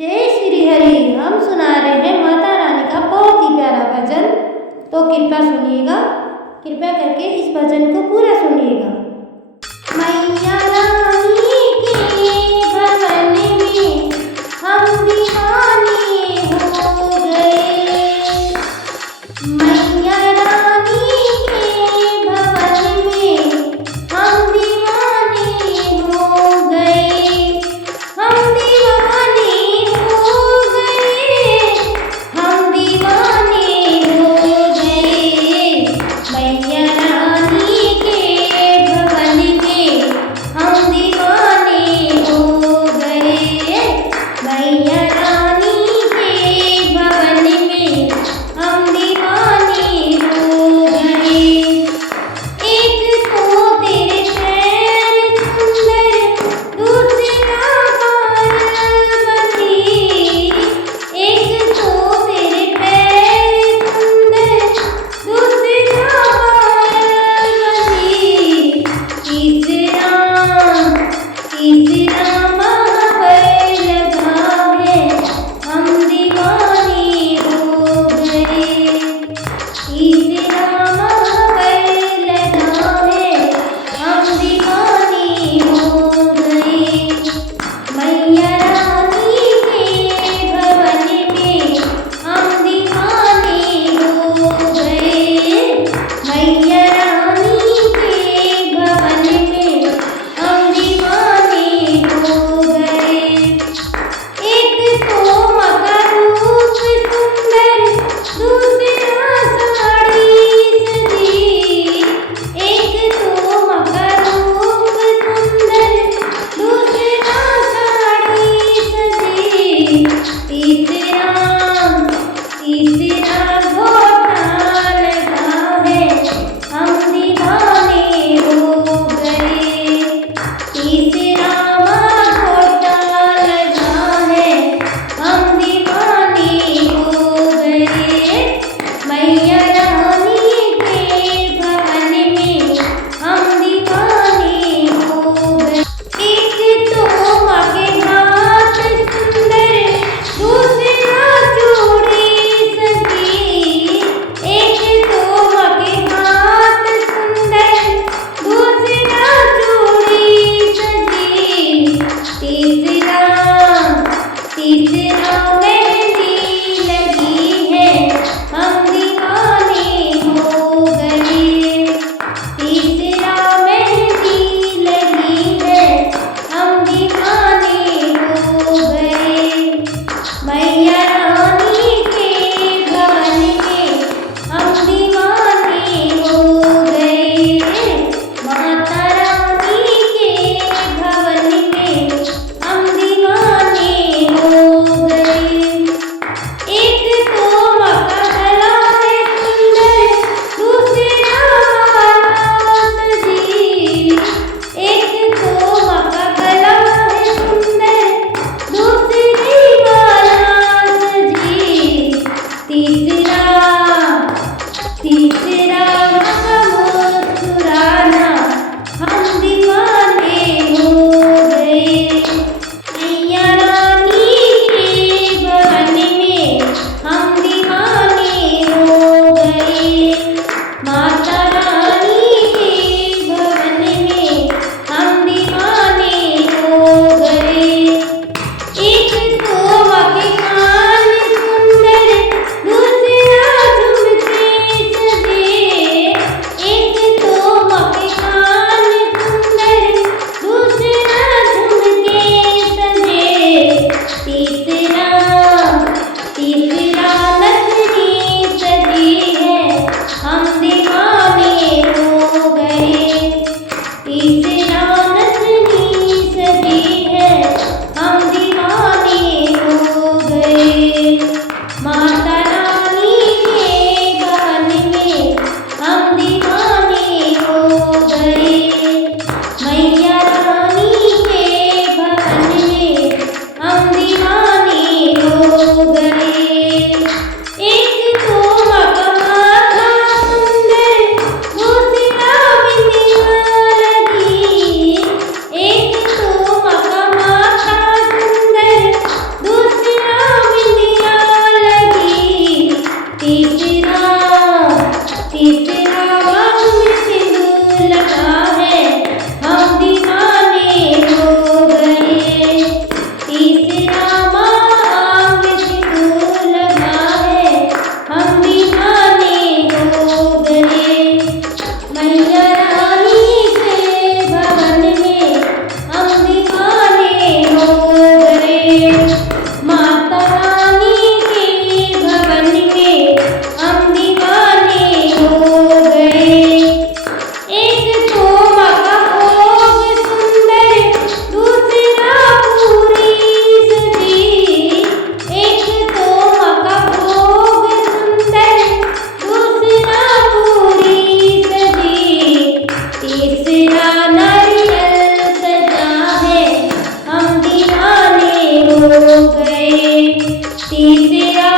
जय श्री हरि। हम सुना रहे हैं माता रानी का बहुत ही प्यारा भजन, तो कृपया सुनिएगा। कृपया करके इस भजन को पूरा सुनिएगा। मैया रानी के भवन में हम दीवाने हो गए। मैया रानी के भवन में हम दीवाने हो गए। हम दीवाने हो गए। हम दीवाने हो गए। मैया रानी के भवन में हम माता रानी के भवन में हम दीवाने हो गए। एक तो माँ का भोग सुंदर, दूसरा पूरी सजी। एक तो माँ का भोग सुंदर, दूसरा पूरी सजी। तीसरा नारियल सजा है, हम दीवाने हो गए। तीसरा